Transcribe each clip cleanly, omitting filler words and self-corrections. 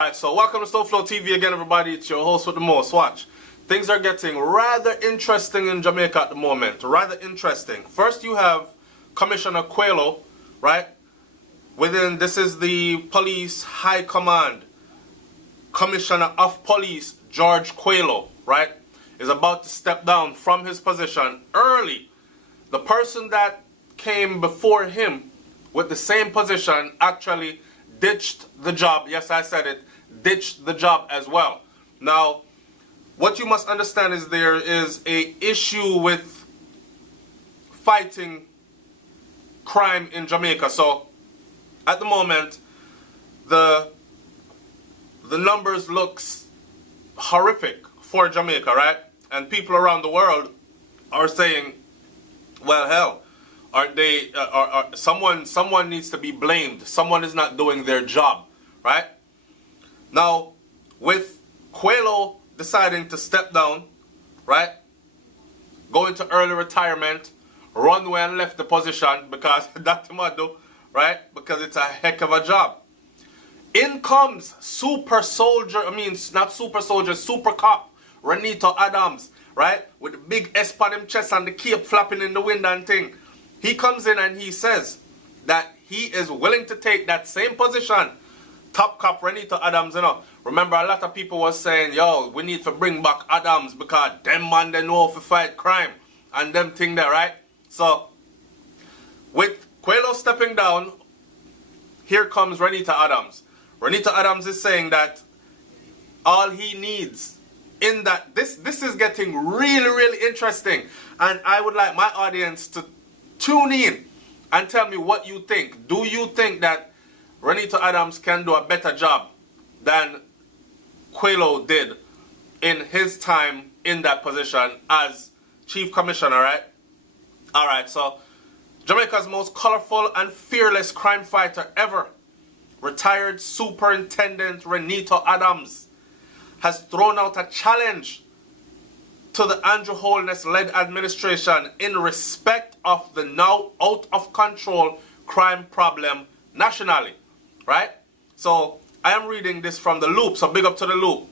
Alright, so welcome to SouFLoTV again, everybody. It's your host with the most. Watch. Things are getting rather interesting in Jamaica at the moment. Rather interesting. First, you have Commissioner Qualo, right? This is the police high command. Commissioner of Police, George Qualo, right? Is about to step down from his position early. The person that came before him with the same position actually ditched the job. Yes, I said it. Ditched the job as well. Now, what you must understand is there is a issue with fighting crime in Jamaica. So, at the moment, the numbers looks horrific for Jamaica, right? And people around the world are saying, well, hell, aren't they? Someone needs to be blamed. Someone is not doing their job, right? Now, with Qualo deciding to step down, right, go into early retirement, run away and left the position because that's what do, right? Because it's a heck of a job. In comes super cop, Renito Adams, right? With the big S on him chest and the cape flapping in the wind and thing. He comes in and he says that he is willing to take that same position. Top cop Renito Adams, you know. Remember, a lot of people was saying, yo, we need to bring back Adams because them man, they know how to fight crime. And them thing there, right? So, with Qualo stepping down, here comes Renito Adams. Renito Adams is saying that all he needs in that, this is getting really, really interesting. And I would like my audience to tune in and tell me what you think. Do you think that Renito Adams can do a better job than Qualo did in his time in that position as Chief Commissioner, right? Alright, so Jamaica's most colorful and fearless crime fighter ever, retired Superintendent Renito Adams, has thrown out a challenge to the Andrew Holness-led administration in respect of the now out-of-control crime problem nationally, right? So, I am reading this from The Loop, so big up to The Loop.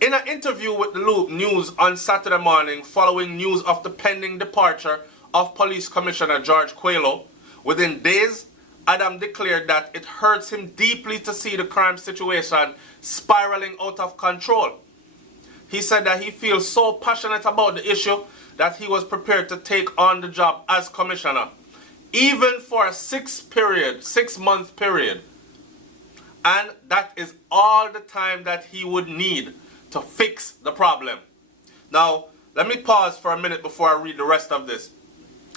In an interview with The Loop News on Saturday morning, following news of the pending departure of Police Commissioner George Qualo, within days, Adam declared that it hurts him deeply to see the crime situation spiraling out of control. He said that he feels so passionate about the issue that he was prepared to take on the job as commissioner, even for a 6-month period. And that is all the time that he would need to fix the problem. Now, let me pause for a minute before I read the rest of this.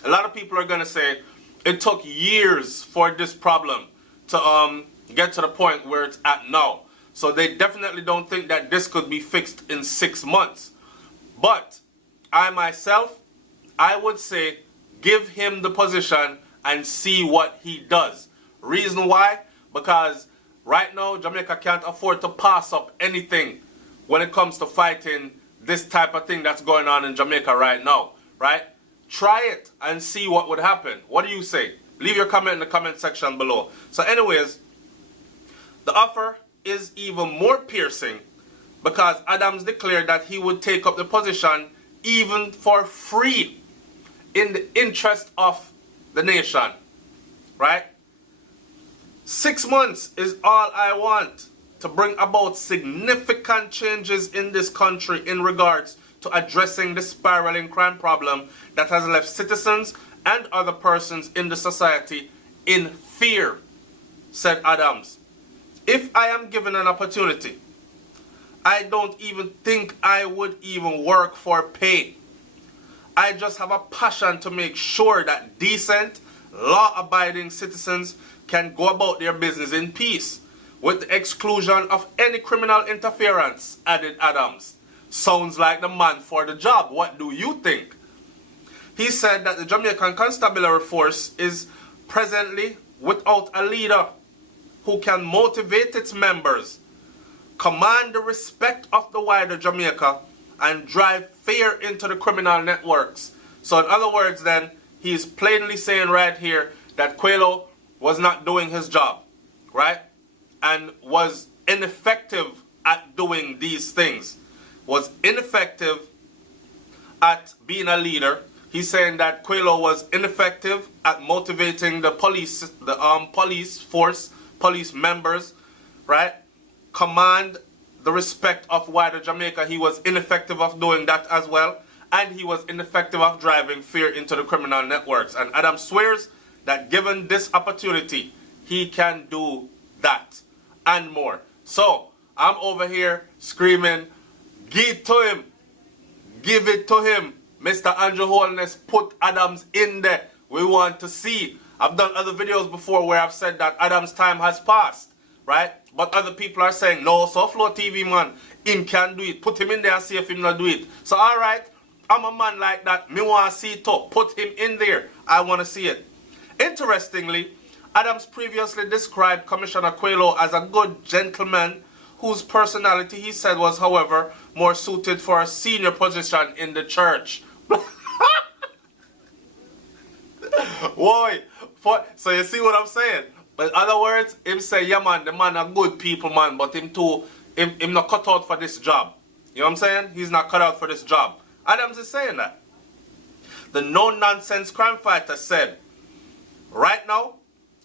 A lot of people are going to say it took years for this problem to get to the point where it's at now. So they definitely don't think that this could be fixed in 6 months. But I myself, I would say give him the position and see what he does. Reason why? Because right now Jamaica can't afford to pass up anything when it comes to fighting this type of thing that's going on in Jamaica right now, right? Try it and see what would happen. What do you say? Leave your comment in the comment section below. So anyways, the offer is even more piercing because Adams declared that he would take up the position even for free in the interest of the nation, right? 6 months is all I want to bring about significant changes in this country in regards to addressing the spiraling crime problem that has left citizens and other persons in the society in fear, said Adams. If I am given an opportunity, I don't even think I would even work for pay. I just have a passion to make sure that decent, law-abiding citizens can go about their business in peace, with the exclusion of any criminal interference, added Adams. Sounds like the man for the job. What do you think? He said that the Jamaican Constabulary Force is presently without a leader who can motivate its members, command the respect of the wider Jamaica, and drive fear into the criminal networks. So in other words then, he is plainly saying right here that Qualo was not doing his job, right? And was ineffective at doing these things, was ineffective at being a leader. He's saying that Qualo was ineffective at motivating the police, police force, police members, right? Command the respect of wider Jamaica. He was ineffective of doing that as well. And he was ineffective of driving fear into the criminal networks. And Adams swears that given this opportunity, he can do that and more. So, I'm over here screaming, give it to him. Give it to him. Mr. Andrew Holness, put Adams in there. We want to see. I've done other videos before where I've said that Adams' time has passed, right? But other people are saying, no, SouFLoTV, man, him can do it. Put him in there and see if him not do it. So, all right, I'm a man like that. Me want to see it too. Put him in there. I want to see it. Interestingly, Adams previously described Commissioner Qualo as a good gentleman whose personality, he said, was, however, more suited for a senior position in the church. Boy, so you see what I'm saying? But in other words, him say, yeah man, the man are good people, man, but him not cut out for this job. You know what I'm saying? He's not cut out for this job. Adams is saying that. The no-nonsense crime fighter said, right now,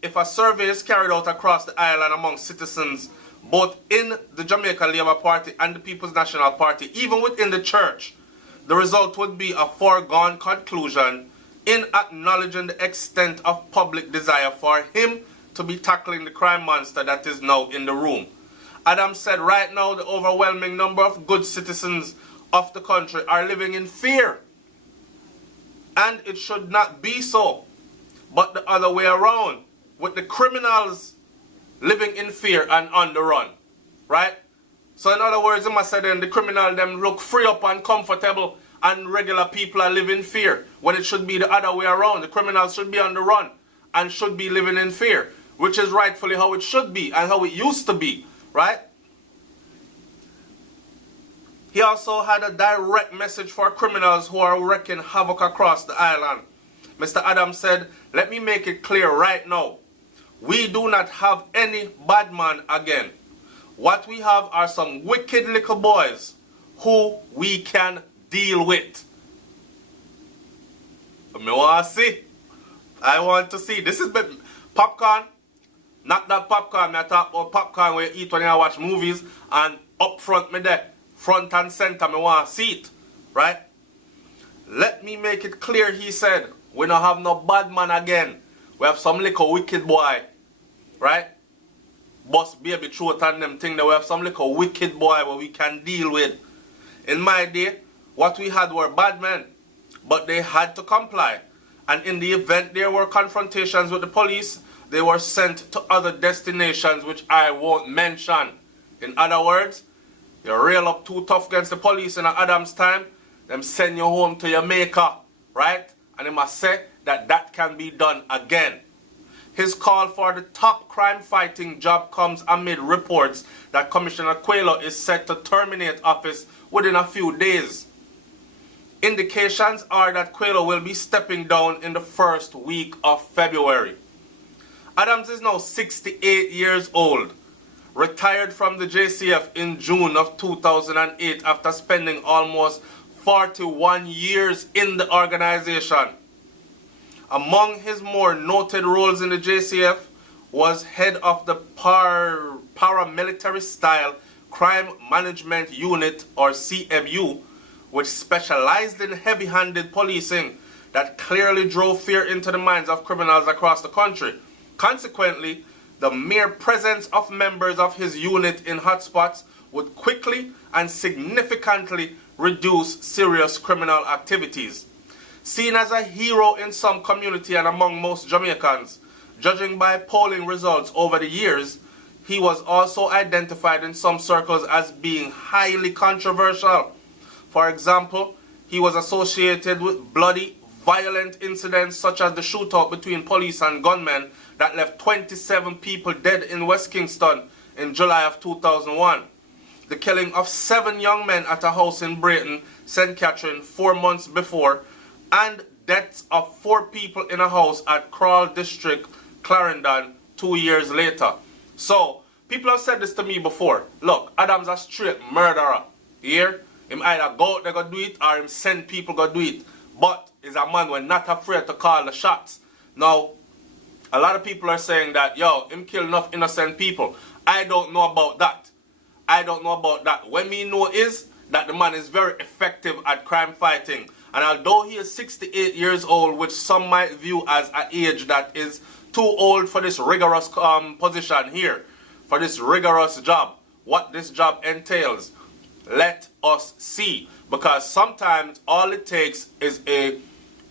if a survey is carried out across the island among citizens, both in the Jamaica Labour Party and the People's National Party, even within the church, the result would be a foregone conclusion in acknowledging the extent of public desire for him to be tackling the crime monster that is now in the room. Adams said right now the overwhelming number of good citizens of the country are living in fear. And it should not be so, but the other way around, with the criminals living in fear and on the run, right? So in other words, I must say then the criminal them look free up and comfortable and regular people are living in fear, when it should be the other way around. The criminals should be on the run and should be living in fear, which is rightfully how it should be and how it used to be, right? He also had a direct message for criminals who are wreaking havoc across the island. Mr. Adams said, let me make it clear right now. We do not have any bad man again. What we have are some wicked little boys who we can deal with. I want to see. I want to see. This is popcorn. Not that popcorn. I talk about popcorn where you eat when you watch movies. And up front me there. Front and center. I want to see it. Right? Let me make it clear, he said. We don't have no bad man again. We have some little wicked boy. Right? Bust baby throat and them thing that we have some little wicked boy where we can deal with. In my day, what we had were bad men. But they had to comply. And in the event there were confrontations with the police, they were sent to other destinations which I won't mention. In other words, you rail up too tough against the police in Adams' time, them send you home to your maker, right? And they must say that that can be done again. His call for the top crime fighting job comes amid reports that Commissioner Qualo is set to terminate office within a few days. Indications are that Qualo will be stepping down in the first week of February. Adams is now 68 years old, retired from the JCF in June of 2008 after spending almost 41 years in the organization. Among his more noted roles in the JCF was head of the paramilitary style Crime Management Unit, or CMU, which specialized in heavy-handed policing that clearly drove fear into the minds of criminals across the country. Consequently, the mere presence of members of his unit in hotspots would quickly and significantly reduce serious criminal activities. Seen as a hero in some community and among most Jamaicans, judging by polling results over the years, he was also identified in some circles as being highly controversial. For example, he was associated with bloody, violent incidents such as the shootout between police and gunmen that left 27 people dead in West Kingston in July of 2001. The killing of 7 young men at a house in Brayton, St. Catherine 4 months before, and deaths of 4 people in a house at Qualo District, Clarendon 2 years later. So, people have said this to me before. Look, Adams a straight murderer. You hear? Him either go out there go do it or him send people go do it. But he's a man who not afraid to call the shots. Now, a lot of people are saying that, yo, him kill enough innocent people. I don't know about that. I don't know about that. What me know is that the man is very effective at crime fighting. And although he is 68 years old, which some might view as an age that is too old for this rigorous position here, for this rigorous job, what this job entails, let us see. Because sometimes all it takes is a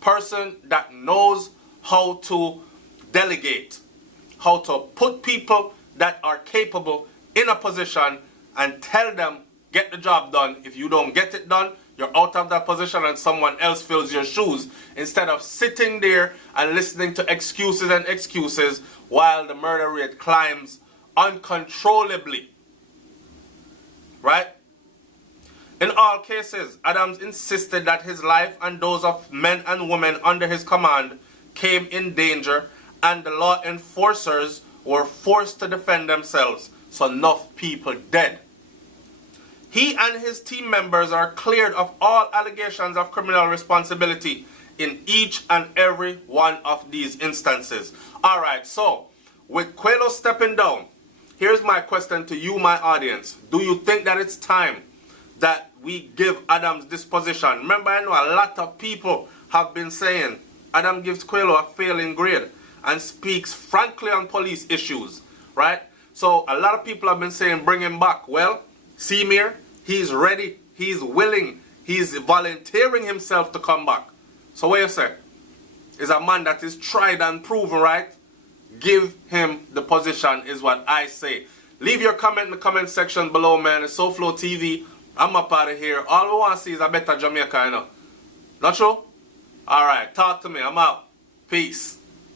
person that knows how to delegate, how to put people that are capable in a position and tell them, get the job done. If you don't get it done, you're out of that position and someone else fills your shoes, instead of sitting there and listening to excuses and excuses while the murder rate climbs uncontrollably. Right? In all cases, Adams insisted that his life and those of men and women under his command came in danger, and the law enforcers were forced to defend themselves, so enough people dead. He and his team members are cleared of all allegations of criminal responsibility in each and every one of these instances. Alright, so with Qualo stepping down, here's my question to you, my audience. Do you think that it's time that we give Adams this position? Remember, I know a lot of people have been saying Adam gives Qualo a failing grade and speaks frankly on police issues, right? So a lot of people have been saying bring him back. Well, see him here. He's ready. He's willing. He's volunteering himself to come back. So what you say? Is a man that is tried and proven, right? Give him the position is what I say. Leave your comment in the comment section below, man. It's SouFLoTV. I'm up out of here. All we want to see is a better Jamaica, you know. Not true? Alright, talk to me. I'm out. Peace.